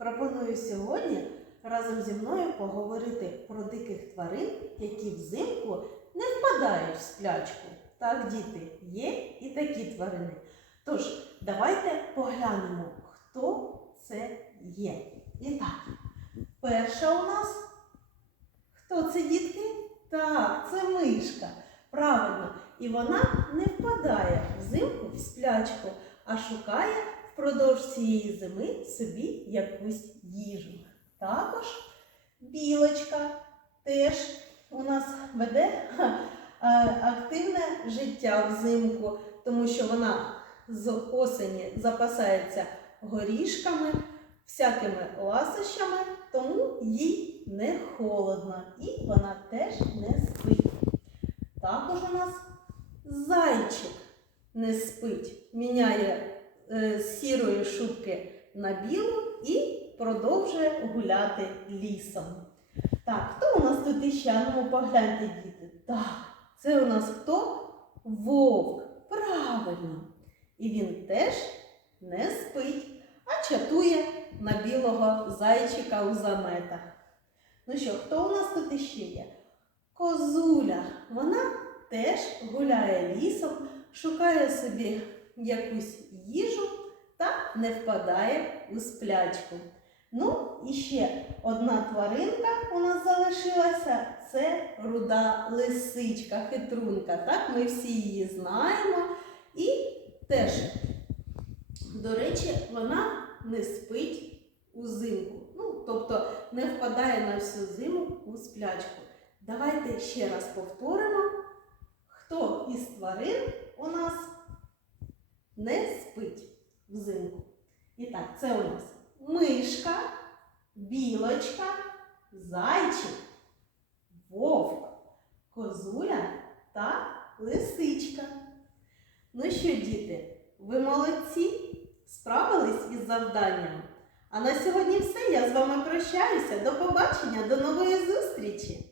пропоную сьогодні разом зі мною поговорити про диких тварин, які взимку не впадають в сплячку. Так, діти, є і такі тварини. Тож, давайте поглянемо, хто це є. І так, перша у нас. Хто це, дітки? Так, це мишка. Правильно. І вона не впадає взимку в сплячку, а шукає впродовж цієї зими собі якусь їжу. Також білочка теж у нас веде активне життя взимку, тому що вона з осені запасається горішками, всякими ласощами, тому їй не холодно і вона теж не спить. Також у нас зайчик не спить, міняє з сірої шубки на білу і продовжує гуляти лісом. Так, хто у нас тут іще? Ну, погляньте, діти. Так, це у нас хто? Вовк. Правильно. І він теж не спить, а чатує на білого зайчика у заметах. Ну що, хто у нас тут іще є? Козуля. Вона теж гуляє лісом, шукає собі якусь їжу та не впадає у сплячку. Ну, і ще одна тваринка у нас залишилася це руда лисичка, хитрунка. Так, ми всі її знаємо. І теж, до речі, вона не спить узимку. Ну, тобто не впадає на всю зиму у сплячку. Давайте ще раз повторимо, хто із тварин у нас не спить взимку. І так, це у нас мишка, білочка, зайчик, вовк, козуля та лисичка. Ну що, діти, ви молодці, справились із завданням. А на сьогодні все. Я з вами прощаюся. До побачення, до нової зустрічі!